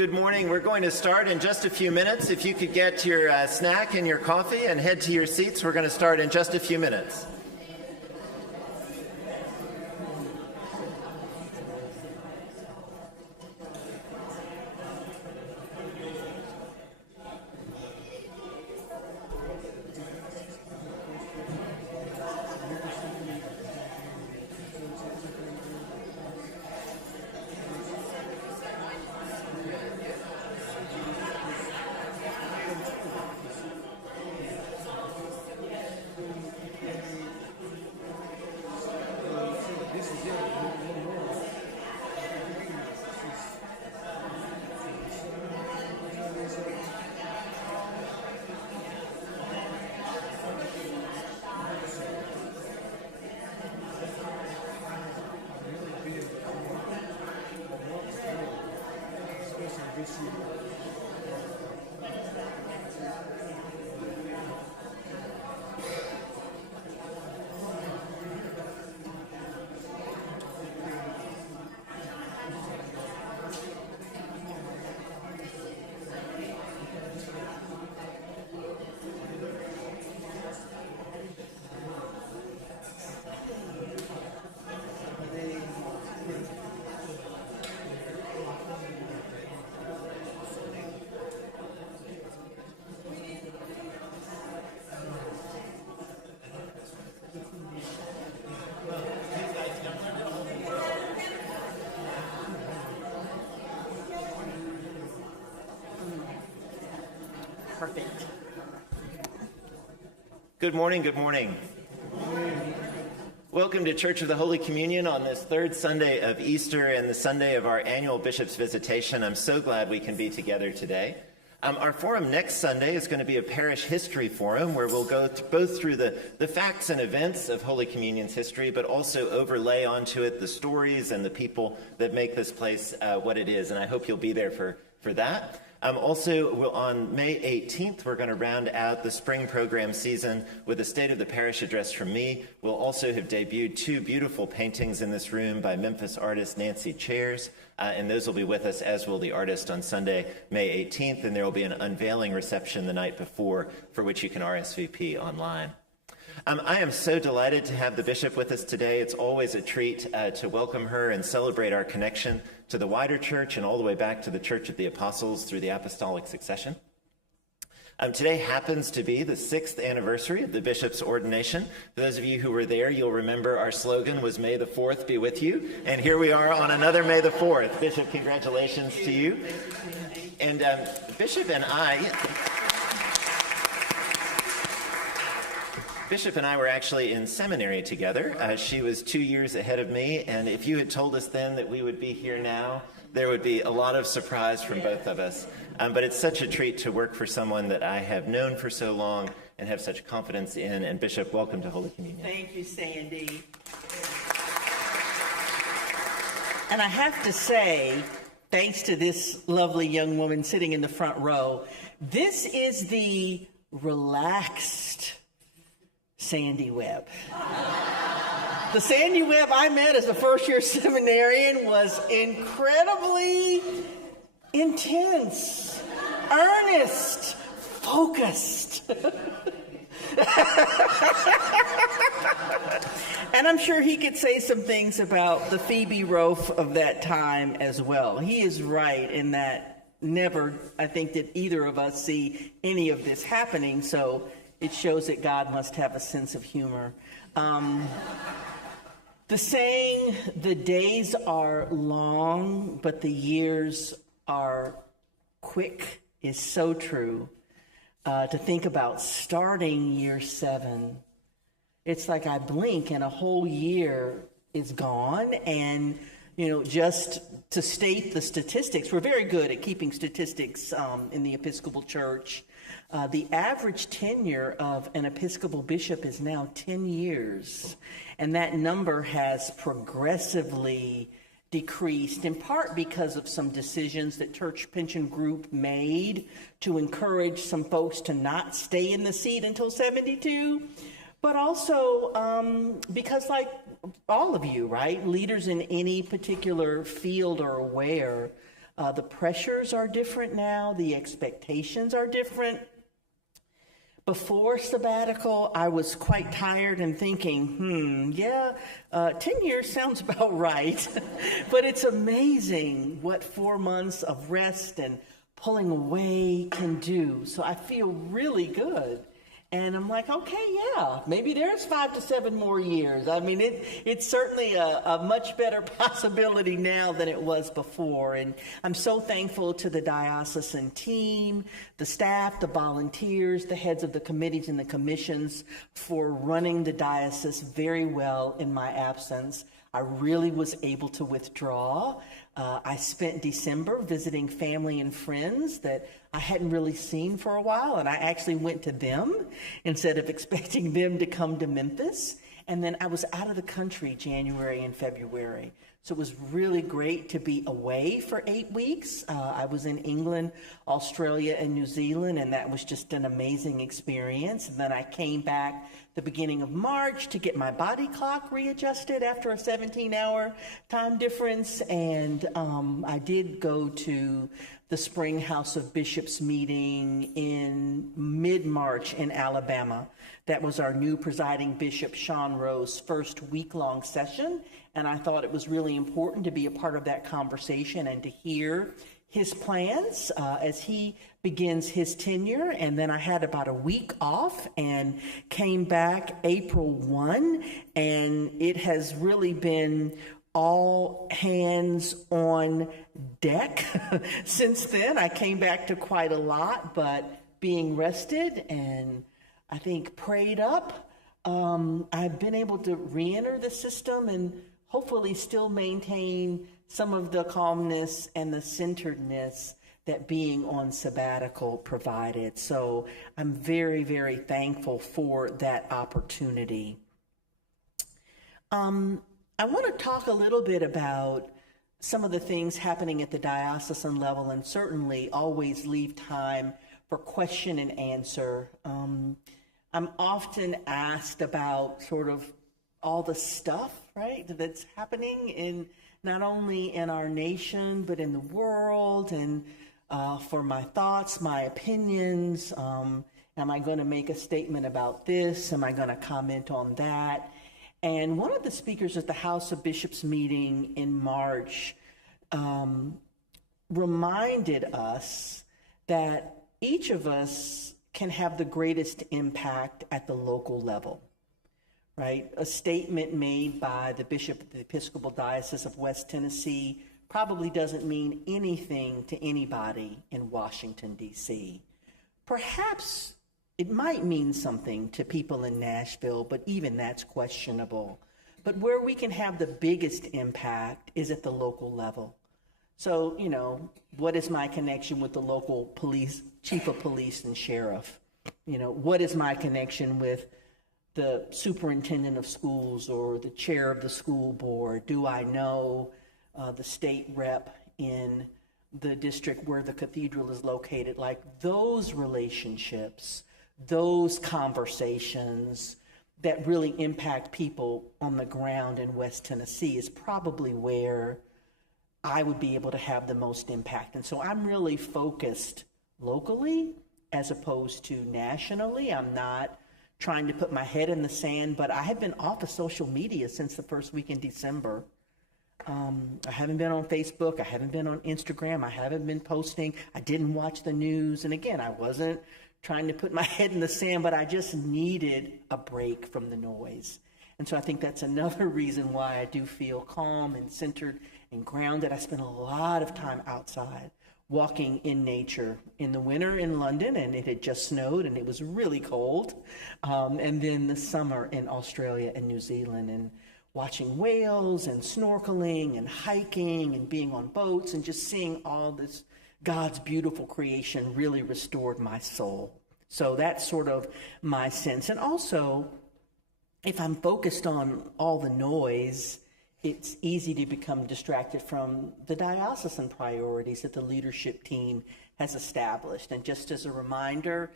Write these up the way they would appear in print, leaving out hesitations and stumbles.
Good morning. We're going to start in just a few minutes. If you could get your snack and your coffee and head to your seats, we're going to start in just a few minutes. Perfect. Good morning. Good morning. Welcome to Church of the Holy Communion on this third Sunday of Easter and the Sunday of our annual Bishop's Visitation. I'm so glad we can be together today. Our forum next Sunday is going to be a parish history forum where we'll go both through the facts and events of Holy Communion's history, but also overlay onto it the stories and the people that make this place what it is. And I hope you'll be there for that. Also, on May 18th, we're going to round out the spring program season with a State of the Parish address from me. We'll also have debuted two beautiful paintings in this room by Memphis artist Nancy Chairs, and those will be with us, as will the artist, on Sunday, May 18th, and there will be an unveiling reception the night before, for which you can RSVP online. I am so delighted to have the bishop with us today. It's always a treat to welcome her and celebrate our connection to the wider church and all the way back to the Church of the Apostles through the apostolic succession. Today happens to be the 6th anniversary of the bishop's ordination. For those of you who were there, you'll remember our slogan was May the 4th be with you. And here we are on another May the 4th. Bishop, congratulations to you. And Bishop and I were actually in seminary together. She was 2 years ahead of me, and if you had told us then that we would be here now, there would be a lot of surprise from both of us. But it's such a treat to work for someone that I have known for so long and have such confidence in. And Bishop, welcome to Holy Communion. Thank you, Sandy. And I have to say, thanks to this lovely young woman sitting in the front row, this is the relaxed Sandy Webb. The Sandy Webb I met as a first-year seminarian was incredibly intense, earnest, focused. And I'm sure he could say some things about the Phoebe Roaf of that time as well. He is right in that never, I think, did either of us see any of this happening, so it shows that God must have a sense of humor. The saying, the days are long, but the years are quick, is so true. To think about starting year 7, it's like I blink and a whole year is gone. And, just to state the statistics, we're very good at keeping statistics in the Episcopal Church. The average tenure of an Episcopal bishop is now 10 years, and that number has progressively decreased, in part because of some decisions that Church Pension Group made to encourage some folks to not stay in the seat until 72, but also because, like all of you, right, leaders in any particular field are aware, The pressures are different now. The expectations are different. Before sabbatical, I was quite tired and thinking, 10 years sounds about right. But it's amazing what 4 months of rest and pulling away can do. So I feel really good. And I'm like, okay, yeah, maybe there's 5 to 7 more years. I mean, it's certainly a much better possibility now than it was before. And I'm so thankful to the diocesan team, the staff, the volunteers, the heads of the committees and the commissions for running the diocese very well in my absence. I really was able to withdraw. I spent December visiting family and friends that I hadn't really seen for a while, and I actually went to them instead of expecting them to come to Memphis. And then I was out of the country January and February. So it was really great to be away for 8 weeks. I was in England, Australia, and New Zealand, and that was just an amazing experience. And then I came back the beginning of March to get my body clock readjusted after a 17-hour time difference. And I did go to the Spring House of Bishops meeting in mid-March in Alabama. That was our new presiding bishop, Sean Rowe's first week-long session. And I thought it was really important to be a part of that conversation and to hear his plans as he begins his tenure. And then I had about a week off and came back April 1. And it has really been all hands on deck since then. I came back to quite a lot, but being rested and I think prayed up, I've been able to re-enter the system and hopefully still maintain some of the calmness and the centeredness that being on sabbatical provided. So I'm very, very thankful for that opportunity. I want to talk a little bit about some of the things happening at the diocesan level and certainly always leave time for question and answer. I'm often asked about sort of all the stuff, right, that's happening in not only in our nation, but in the world, and for my thoughts, my opinions. Am I going to make a statement about this? Am I going to comment on that? And one of the speakers at the House of Bishops meeting in March reminded us that each of us can have the greatest impact at the local level, right? A statement made by the Bishop of the Episcopal Diocese of West Tennessee probably doesn't mean anything to anybody in Washington, D.C. Perhaps it might mean something to people in Nashville, but even that's questionable. But where we can have the biggest impact is at the local level. So, you know, what is my connection with the local police, chief of police and sheriff? You know, what is my connection with the superintendent of schools or the chair of the school board? Do I know the state rep in the district where the cathedral is located? Like those relationships, those conversations that really impact people on the ground in West Tennessee is probably where I would be able to have the most impact. And so I'm really focused locally as opposed to nationally. I'm not trying to put my head in the sand, but I have been off of social media since the first week in December. I haven't been on Facebook. I haven't been on Instagram. I haven't been posting. I didn't watch the news. And again, I wasn't trying to put my head in the sand, but I just needed a break from the noise. And so I think that's another reason why I do feel calm and centered and grounded. I spent a lot of time outside walking in nature in the winter in London, and it had just snowed and it was really cold. And then the summer in Australia and New Zealand, and watching whales and snorkeling and hiking and being on boats and just seeing all this God's beautiful creation really restored my soul. So that's sort of my sense. And also, if I'm focused on all the noise, it's easy to become distracted from the diocesan priorities that the leadership team has established. And just as a reminder,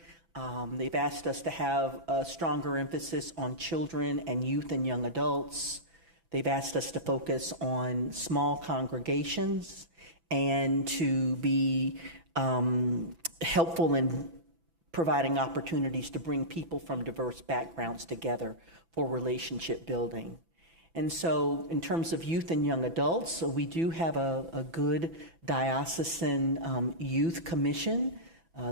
they've asked us to have a stronger emphasis on children and youth and young adults. They've asked us to focus on small congregations and to be helpful in providing opportunities to bring people from diverse backgrounds together for relationship building. And so in terms of youth and young adults, we do have a good diocesan youth commission.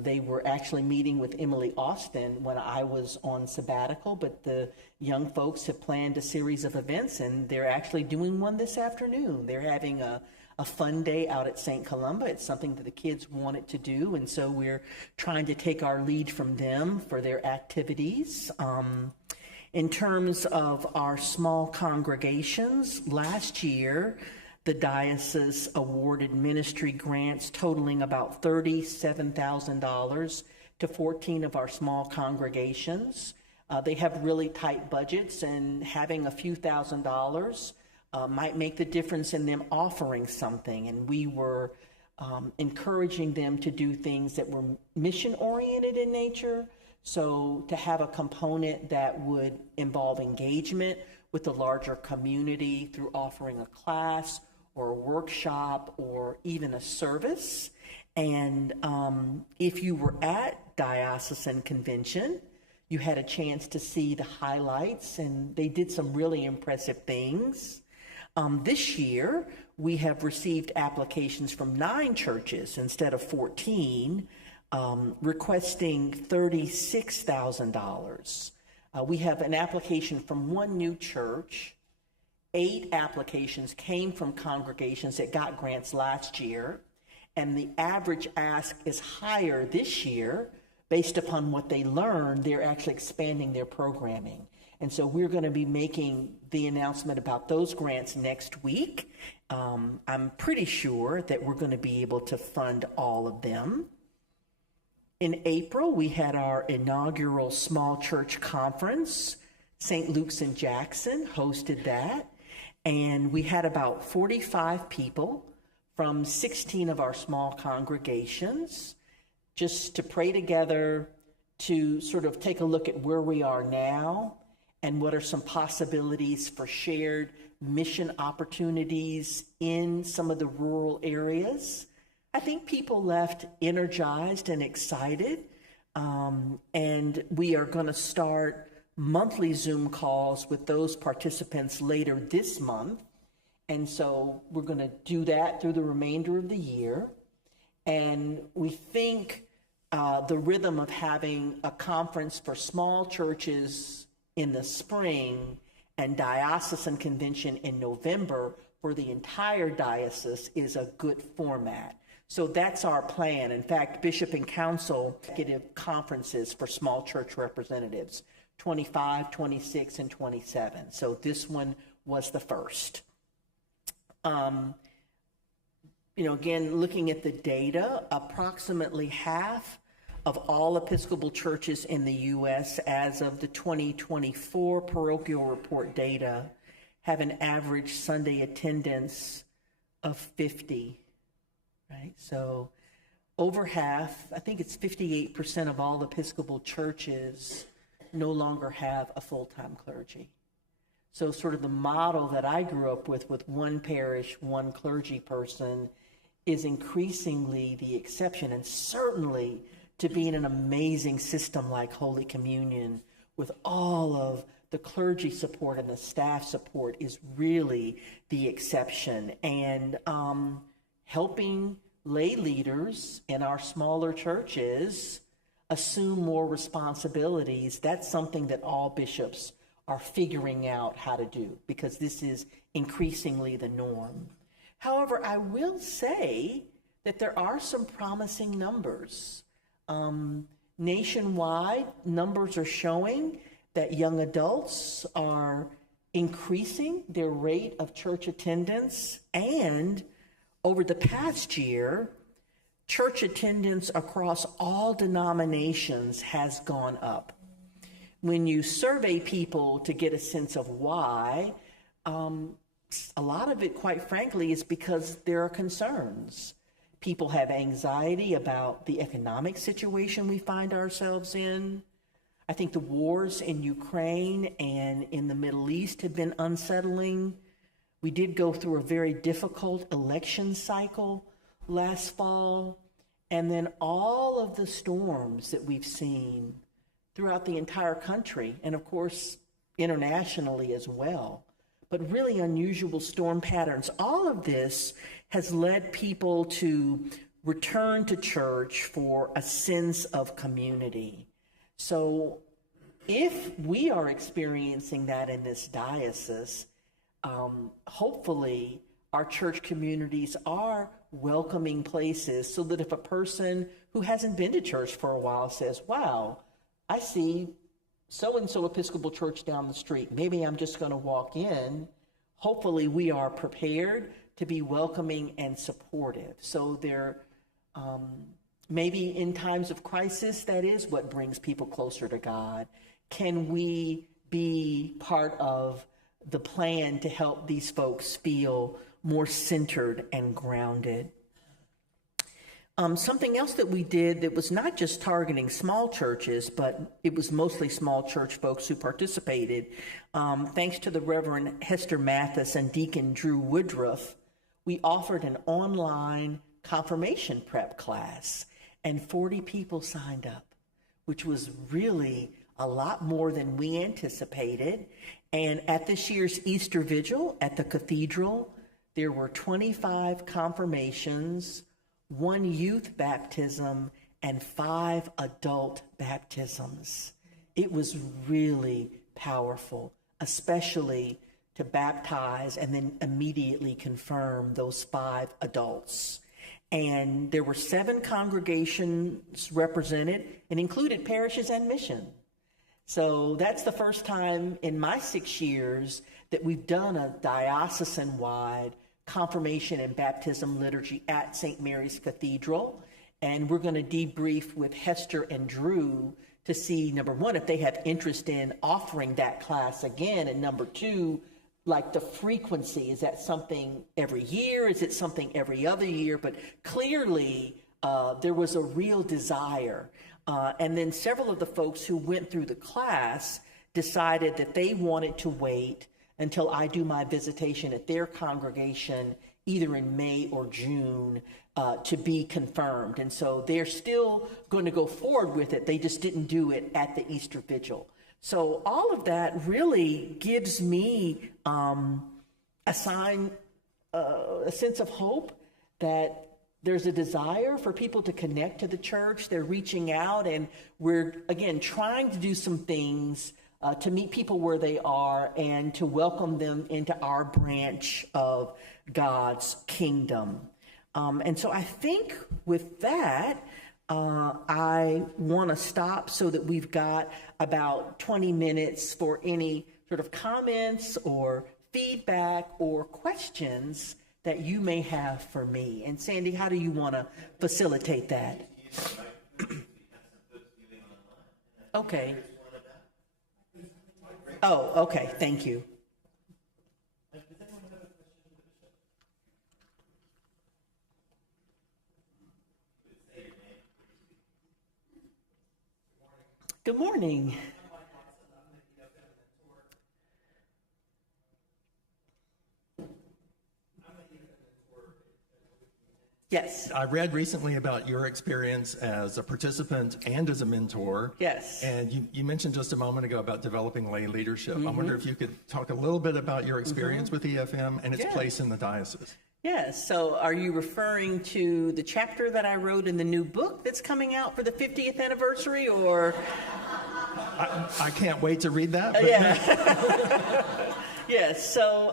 They were actually meeting with Emily Austin when I was on sabbatical, but the young folks have planned a series of events, and they're actually doing one this afternoon. They're having a fun day out at St. Columba. It's something that the kids wanted to do, and so we're trying to take our lead from them for their activities. In terms of our small congregations, last year, the diocese awarded ministry grants totaling about $37,000 to 14 of our small congregations. They have really tight budgets, and having a few $1,000s might make the difference in them offering something. And we were encouraging them to do things that were mission-oriented in nature. So to have a component that would involve engagement with the larger community through offering a class or a workshop or even a service. And if you were at Diocesan Convention, you had a chance to see the highlights, and they did some really impressive things. This year, we have received applications from 9 churches instead of 14, requesting $36,000. We have an application from one new church. 8 applications came from congregations that got grants last year, and the average ask is higher this year based upon what they learned. They're actually expanding their programming. And so we're going to be making the announcement about those grants next week. I'm pretty sure that we're going to be able to fund all of them. In April, we had our inaugural small church conference. St. Luke's in Jackson hosted that. And we had about 45 people from 16 of our small congregations just to pray together, to sort of take a look at where we are now and what are some possibilities for shared mission opportunities in some of the rural areas. I think people left energized and excited, and we are going to start monthly Zoom calls with those participants later this month. And so we're going to do that through the remainder of the year. And we think the rhythm of having a conference for small churches in the spring and diocesan convention in November for the entire diocese is a good format. So that's our plan. In fact, Bishop and Council executive conferences for small church representatives, 25, 26, and 27. So this one was the first. Again, looking at the data, approximately half of all Episcopal churches in the U.S. as of the 2024 parochial report data have an average Sunday attendance of 50, right? So over half, I think it's 58% of all Episcopal churches no longer have a full-time clergy. So sort of the model that I grew up with one parish, one clergy person, is increasingly the exception, and certainly to be in an amazing system like Holy Communion with all of the clergy support and the staff support is really the exception. And helping lay leaders in our smaller churches assume more responsibilities, that's something that all bishops are figuring out how to do, because this is increasingly the norm. However, I will say that there are some promising numbers. Nationwide, numbers are showing that young adults are increasing their rate of church attendance, and over the past year, church attendance across all denominations has gone up. When you survey people to get a sense of why, a lot of it, quite frankly, is because there are concerns. People have anxiety about the economic situation we find ourselves in. I think the wars in Ukraine and in the Middle East have been unsettling. We did go through a very difficult election cycle last fall, and then all of the storms that we've seen throughout the entire country, and of course, internationally as well, but really unusual storm patterns. All of this has led people to return to church for a sense of community. So if we are experiencing that in this diocese, hopefully our church communities are welcoming places so that if a person who hasn't been to church for a while says, wow, I see so-and-so Episcopal church down the street, maybe I'm just going to walk in. Hopefully we are prepared to be welcoming and supportive. So there, maybe in times of crisis, that is what brings people closer to God. Can we be part of the plan to help these folks feel more centered and grounded? Something else that we did that was not just targeting small churches, but it was mostly small church folks who participated. Thanks to the Reverend Hester Mathis and Deacon Drew Woodruff, we offered an online confirmation prep class, and 40 people signed up, which was really a lot more than we anticipated. And at this year's Easter Vigil at the cathedral, there were 25 confirmations, 1 youth baptism, and 5 adult baptisms. It was really powerful, especially to baptize and then immediately confirm those 5 adults. And there were 7 congregations represented and included parishes and mission. So that's the first time in my 6 years that we've done a diocesan-wide confirmation and baptism liturgy at St. Mary's Cathedral. And we're going to debrief with Hester and Drew to see, number one, if they have interest in offering that class again, and number two, like the frequency. Is that something every year? Is it something every other year? But clearly there was a real desire. And then several of the folks who went through the class decided that they wanted to wait until I do my visitation at their congregation, either in May or June, to be confirmed. And so they're still going to go forward with it. They just didn't do it at the Easter Vigil. So all of that really gives me a sense of hope that there's a desire for people to connect to the church. They're reaching out, and we're, again, trying to do some things to meet people where they are and to welcome them into our branch of God's kingdom. And so I think with that, I want to stop so that we've got about 20 minutes for any sort of comments or feedback or questions that you may have for me. And Sandy, how do you want to facilitate that? Okay. Oh, okay. Thank you. Good morning. Yes. I read recently about your experience as a participant and as a mentor. Yes. And you mentioned just a moment ago about developing lay leadership. I wonder if you could talk a little bit about your experience with EFM and its place in the diocese. Yes. So are you referring to the chapter that I wrote in the new book that's coming out for the 50th anniversary, or? I can't wait to read that. But Yeah. Yes. So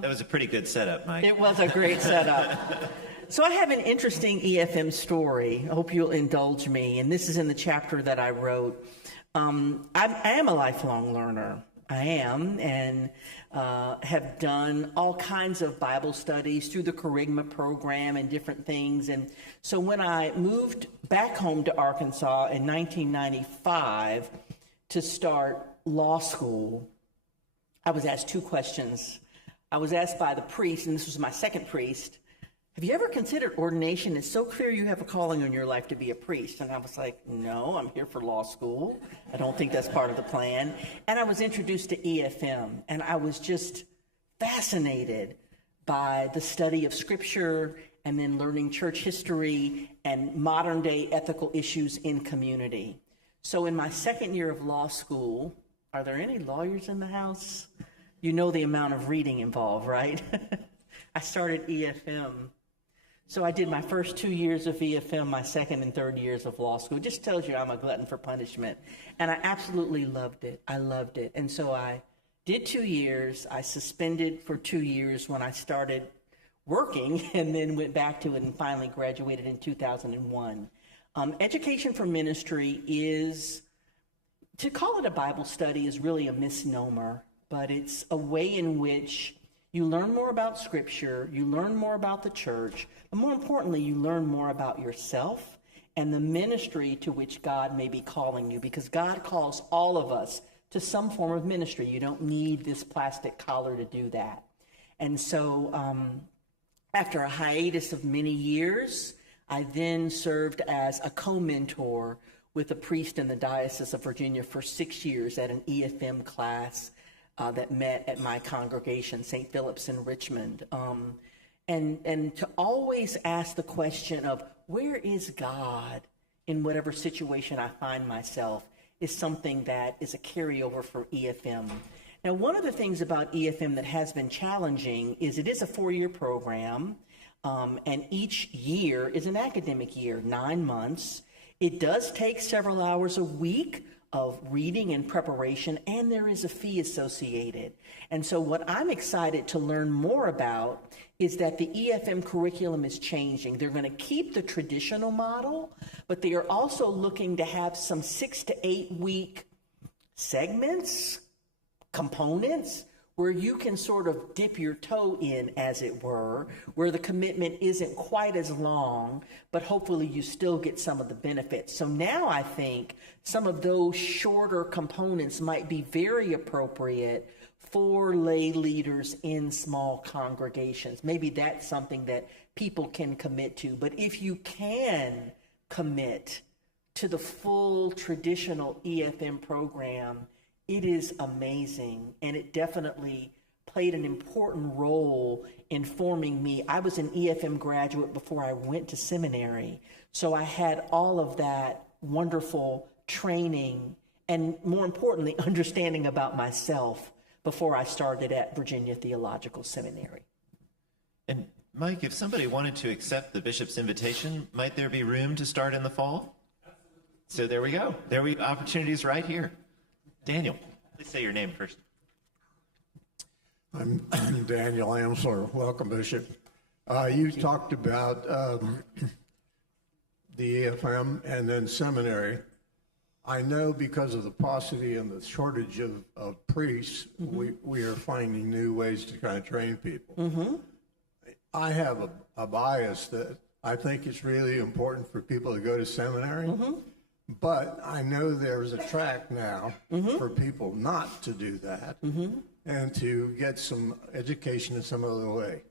That was a pretty good setup, Mike. it was a great setup. So I have an interesting EFM story. I hope you'll indulge me. And this is in the chapter that I wrote. I am a lifelong learner. I am, and have done all kinds of Bible studies through the Kerygma program and different things. And so when I moved back home to Arkansas in 1995 to start law school, I was asked 2 questions. I was asked by the priest, and this was my second priest, have you ever considered ordination? It's so clear you have a calling on your life to be a priest. And I was like, no, I'm here for law school. I don't think that's part of the plan. And I was introduced to EFM, and I was just fascinated by the study of Scripture and then learning church history and modern day ethical issues in community. So in my second year of law school, are there any lawyers in the house? You know the amount of reading involved, right? I started EFM. So I did my first 2 years of EFM, my second and third years of law school. It just tells you I'm a glutton for punishment. And I absolutely loved it. I loved it. And so I did 2 years. I suspended for 2 years when I started working, and then went back to it and finally graduated in 2001. Education for ministry is, to call it a Bible study is really a misnomer, but it's a way in which you learn more about Scripture, you learn more about the church, but more importantly, you learn more about yourself and the ministry to which God may be calling you, because God calls all of us to some form of ministry. You don't need this plastic collar to do that. And so after a hiatus of many years, I then served as a co-mentor with a priest in the Diocese of Virginia for 6 years at an EFM class that met at my congregation, St. Philip's in Richmond. And to always ask the question of, where is God in whatever situation I find myself, is something that is a carryover for EFM. Now, one of the things about EFM that has been challenging is it is a 4-year program, and each year is an academic year, 9 months. It does take several hours a week of reading and preparation, and there is a fee associated. And so what I'm excited to learn more about is that the EFM curriculum is changing. They're going to keep the traditional model, but they are also looking to have some 6 to 8 week segments, components, where you can sort of dip your toe in, as it were, where the commitment isn't quite as long, but hopefully you still get some of the benefits. So now I think some of those shorter components might be very appropriate for lay leaders in small congregations. Maybe that's something that people can commit to. But if you can commit to the full traditional EFM program, it is amazing, and it definitely played an important role in forming me. I was an EFM graduate before I went to seminary, so I had all of that wonderful training and, more importantly, understanding about myself before I started at Virginia Theological Seminary. And Mike, if somebody wanted to accept the bishop's invitation, might there be room to start in the fall? So there we go. Opportunities right here. Daniel, please say your name first. I'm Daniel Amsler. Welcome, Bishop. You talked about the EFM and then seminary. I know because of the paucity and the shortage of priests, we are finding new ways to kind of train people. I have a bias that I think it's really important for people to go to seminary. But I know there's a track now for people not to do that and to get some education in some other way.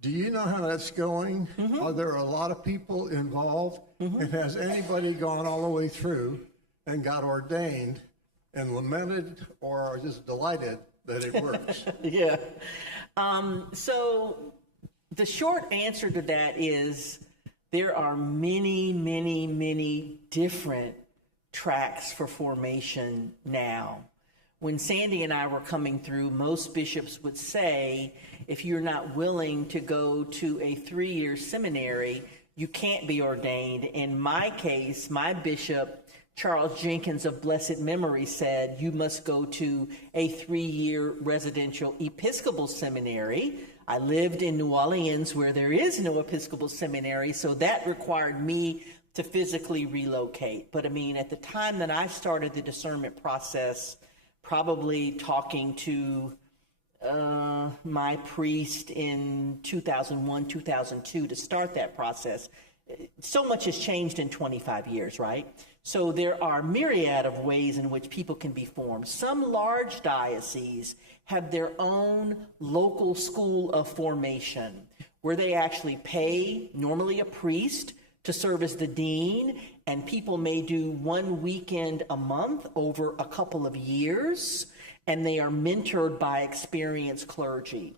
Do you know how that's going? Are there a lot of people involved? And has anybody gone all the way through and got ordained and lamented or are just delighted that it works? Yeah. So the short answer to that is, there are many, many, many different tracks for formation now. When Sandy and I were coming through, most bishops would say, if you're not willing to go to a 3-year seminary, you can't be ordained. In my case, my bishop, Charles Jenkins of blessed memory, said, you must go to a 3-year residential Episcopal seminary. I lived in New Orleans where there is no Episcopal seminary, so that required me to physically relocate. But I mean, at the time that I started the discernment process, probably talking to my priest in 2001, 2002 to start that process, so much has changed in 25 years, right? So there are myriad of ways in which people can be formed. Some large dioceses have their own local school of formation where they actually pay, normally a priest, to serve as the dean, and people may do 1 weekend a month over a couple of years, and they are mentored by experienced clergy.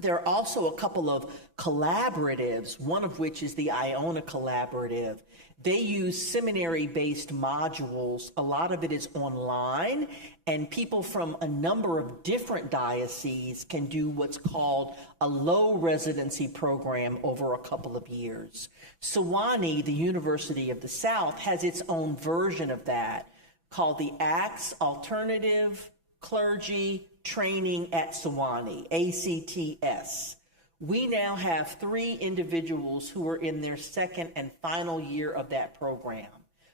There are also a couple of collaboratives, one of which is the Iona Collaborative. They use seminary-based modules. A lot of it is online, and people from a number of different dioceses can do what's called a low residency program over a couple of years. Sewanee, the University of the South, has its own version of that called the ACTS, Alternative Clergy Training at Sewanee, ACTS. We now have 3 individuals who are in their second and final year of that program.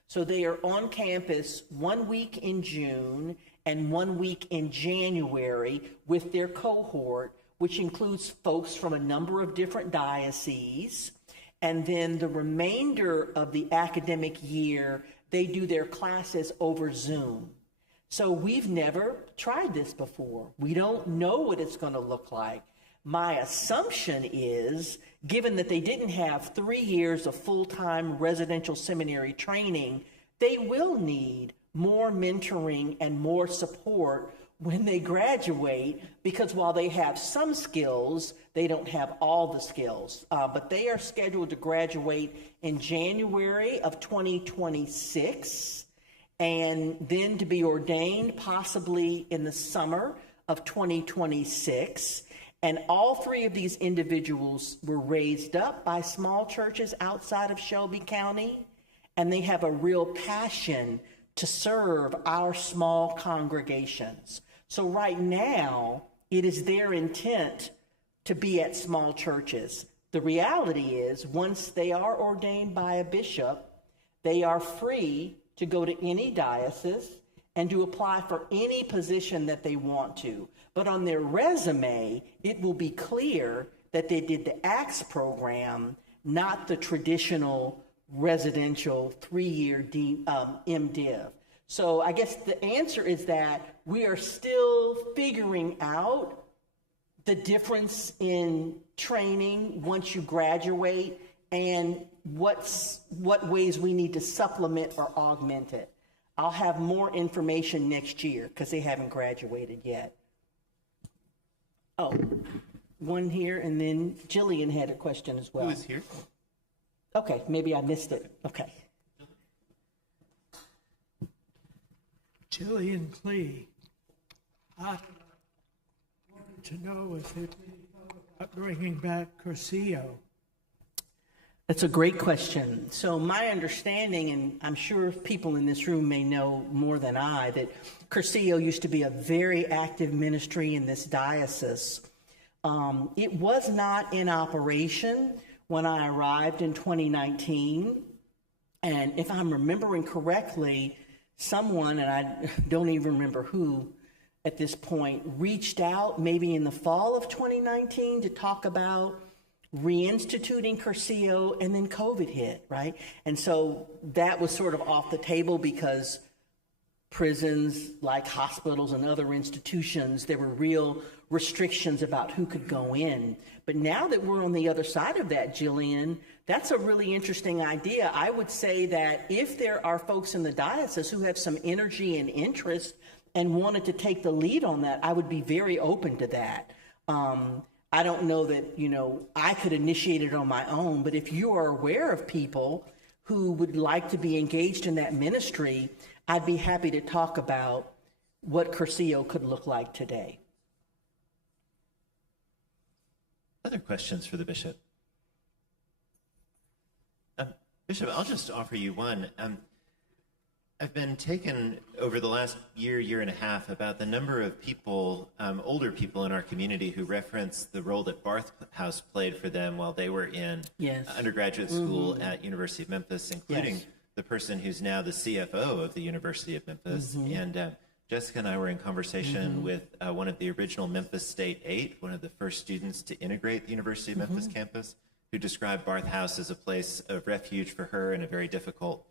So they are on campus 1 week in June and 1 week in January with their cohort, which includes folks from a number of different dioceses. And then the remainder of the academic year, they do their classes over Zoom. So we've never tried this before. We don't know what it's going to look like. My assumption is, given that they didn't have 3 years of full-time residential seminary training, they will need more mentoring and more support when they graduate, because while they have some skills, they don't have all the skills. But they are scheduled to graduate in January of 2026, and then to be ordained possibly in the summer of 2026. And all 3 of these individuals were raised up by small churches outside of Shelby County, and they have a real passion to serve our small congregations. So right now, it is their intent to be at small churches. The reality is, once they are ordained by a bishop, they are free to go to any diocese and to apply for any position that they want to. But on their resume, it will be clear that they did the ACTS program, not the traditional residential 3-year MDiv. So I guess the answer is that we are still figuring out the difference in training once you graduate and what ways we need to supplement or augment it. I'll have more information next year because they haven't graduated yet. Oh, one here, and then Jillian had a question as well. Who is here? Okay, maybe I missed it. Okay. Jillian Clee. I wanted to know if it was bringing back Curcio. That's a great question. So my understanding, and I'm sure people in this room may know more than I, that Curcio used to be a very active ministry in this diocese. It was not in operation when I arrived in 2019. And if I'm remembering correctly, someone, and I don't even remember who at this point, reached out maybe in the fall of 2019 to talk about reinstituting Curcio, and then COVID hit, right? And so that was sort of off the table because prisons, like hospitals and other institutions, there were real restrictions about who could go in. But now that we're on the other side of that, Jillian, that's a really interesting idea. I would say that if there are folks in the diocese who have some energy and interest and wanted to take the lead on that, I would be very open to that. I don't know that, I could initiate it on my own, but if you are aware of people who would like to be engaged in that ministry, I'd be happy to talk about what Curcio could look like today. Other questions for the bishop? Bishop, I'll just offer you one. I've been taken over the last year and a half about the number of people, older people in our community who reference the role that Barth House played for them while they were in undergraduate school at University of Memphis, including the person who's now the CFO of the University of Memphis. And Jessica and I were in conversation with one of the original Memphis State 8, one of the first students to integrate the University of Memphis campus, who described Barth House as a place of refuge for her in a very difficult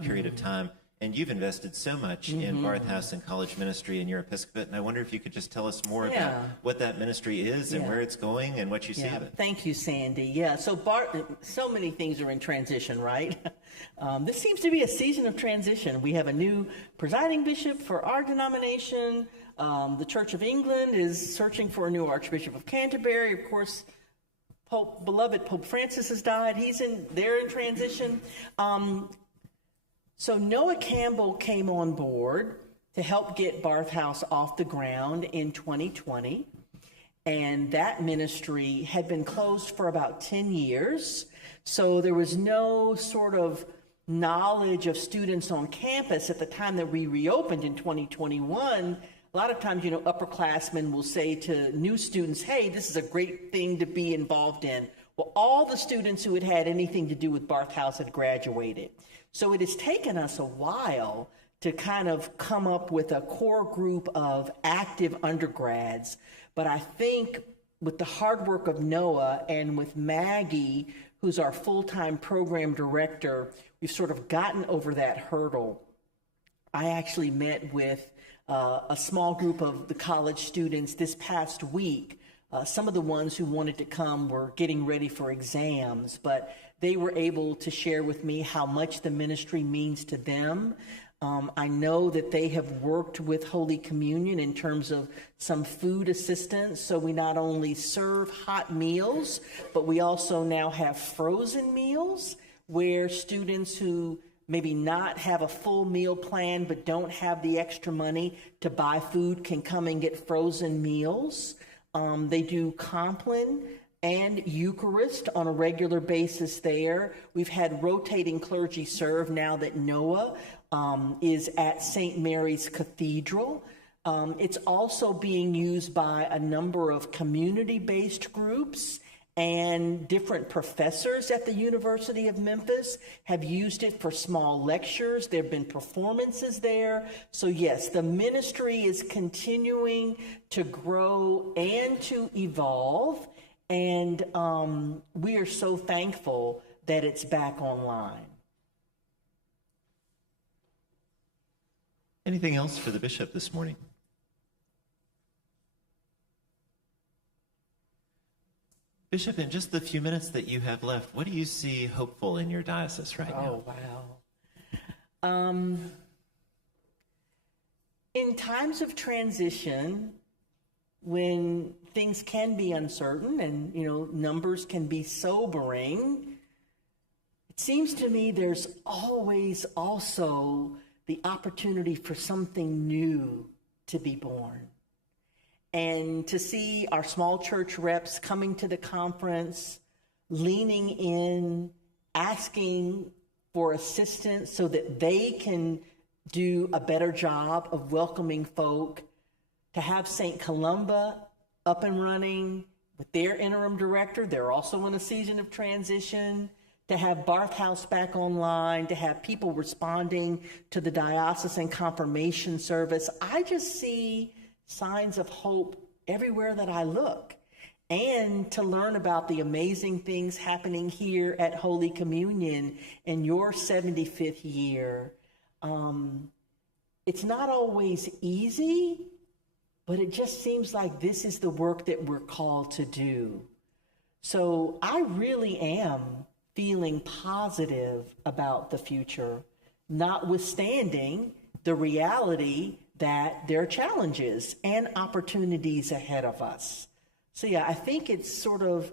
period of time. And you've invested so much in Barth House and college ministry and your episcopate, and I wonder if you could just tell us more about what that ministry is and where it's going and what you see of it. Thank you, Sandy. Yeah, so so many things are in transition, right? This seems to be a season of transition. We have a new presiding bishop for our denomination. The Church of England is searching for a new Archbishop of Canterbury. Of course, beloved Pope Francis has died. They're in transition. So Noah Campbell came on board to help get Barth House off the ground in 2020. And that ministry had been closed for about 10 years. So there was no sort of knowledge of students on campus at the time that we reopened in 2021. A lot of times, upperclassmen will say to new students, hey, this is a great thing to be involved in. Well, all the students who had had anything to do with Barth House had graduated. So it has taken us a while to kind of come up with a core group of active undergrads. But I think with the hard work of Noah and with Maggie, who's our full-time program director, we've sort of gotten over that hurdle. I actually met with a small group of the college students this past week. Some of the ones who wanted to come were getting ready for exams, but they were able to share with me how much the ministry means to them. I know that they have worked with Holy Communion in terms of some food assistance. So we not only serve hot meals, but we also now have frozen meals where students who maybe not have a full meal plan but don't have the extra money to buy food can come and get frozen meals. They do Compline and Eucharist on a regular basis there. We've had rotating clergy serve now that Noah is at St. Mary's Cathedral. It's also being used by a number of community-based groups, and different professors at the University of Memphis have used it for small lectures. There have been performances there. So yes, the ministry is continuing to grow and to evolve. And we are so thankful that it's back online. Anything else for the bishop this morning? Bishop, in just the few minutes that you have left, what do you see hopeful in your diocese right now? Oh, wow. In times of transition, when things can be uncertain and, numbers can be sobering, it seems to me there's always also the opportunity for something new to be born. And to see our small church reps coming to the conference, leaning in, asking for assistance so that they can do a better job of welcoming folk, to have St. Columba up and running with their interim director. They're also in a season of transition. To have Barth House back online, to have people responding to the diocesan confirmation service. I just see signs of hope everywhere that I look. And to learn about the amazing things happening here at Holy Communion in your 75th year. It's not always easy, but it just seems like this is the work that we're called to do. So I really am feeling positive about the future, notwithstanding the reality that there are challenges and opportunities ahead of us. So yeah, I think it's sort of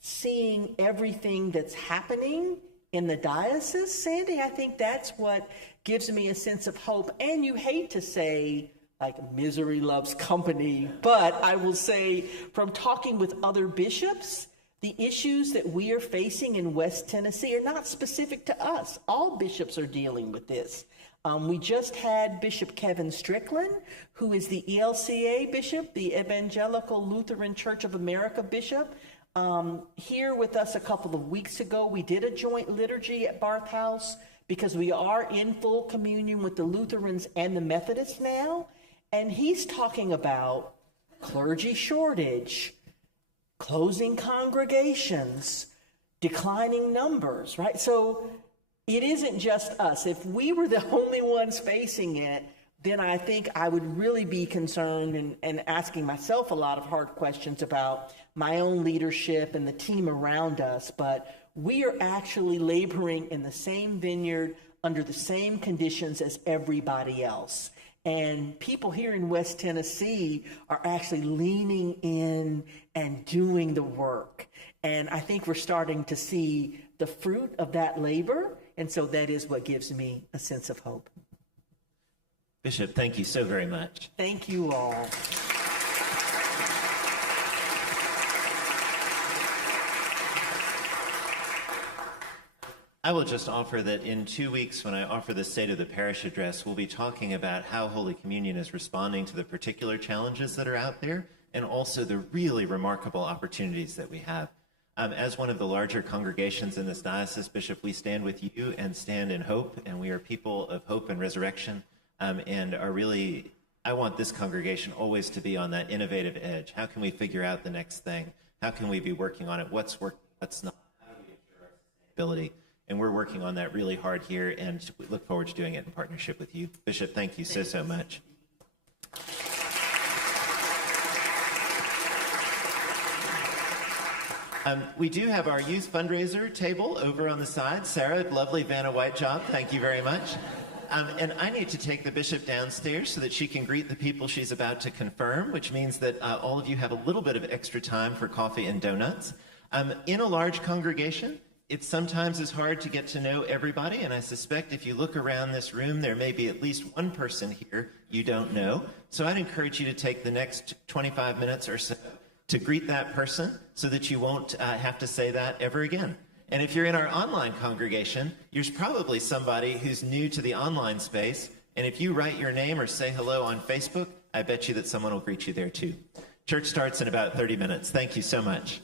seeing everything that's happening in the diocese, Sandy. I think that's what gives me a sense of hope. And you hate to say, like, misery loves company, but I will say from talking with other bishops, the issues that we are facing in West Tennessee are not specific to us. All bishops are dealing with this. We just had Bishop Kevin Strickland, who is the ELCA bishop, the Evangelical Lutheran Church of America bishop, here with us a couple of weeks ago. We did a joint liturgy at Barth House because we are in full communion with the Lutherans and the Methodists now. And he's talking about clergy shortage, closing congregations, declining numbers, right? So it isn't just us. If we were the only ones facing it, then I think I would really be concerned and asking myself a lot of hard questions about my own leadership and the team around us. But we are actually laboring in the same vineyard under the same conditions as everybody else. And people here in West Tennessee are actually leaning in and doing the work. And I think we're starting to see the fruit of that labor. And so that is what gives me a sense of hope. Bishop, thank you so very much. Thank you all. I will just offer that in 2 weeks, when I offer the State of the Parish address, we'll be talking about how Holy Communion is responding to the particular challenges that are out there, and also the really remarkable opportunities that we have. As one of the larger congregations in this diocese, Bishop, we stand with you and stand in hope, and we are people of hope and resurrection, and are really, I want this congregation always to be on that innovative edge. How can we figure out the next thing? How can we be working on it? What's working, what's not? How do we ensure our sustainability? And we're working on that really hard here, and we look forward to doing it in partnership with you. Bishop, thank you so much. We do have our youth fundraiser table over on the side. Sarah, lovely Vanna White job. Thank you very much. And I need to take the bishop downstairs so that she can greet the people she's about to confirm, which means that all of you have a little bit of extra time for coffee and donuts. In a large congregation, it sometimes is hard to get to know everybody, and I suspect if you look around this room, there may be at least one person here you don't know. So I'd encourage you to take the next 25 minutes or so to greet that person so that you won't have to say that ever again. And if you're in our online congregation, there's probably somebody who's new to the online space, and if you write your name or say hello on Facebook, I bet you that someone will greet you there too. Church starts in about 30 minutes. Thank you so much.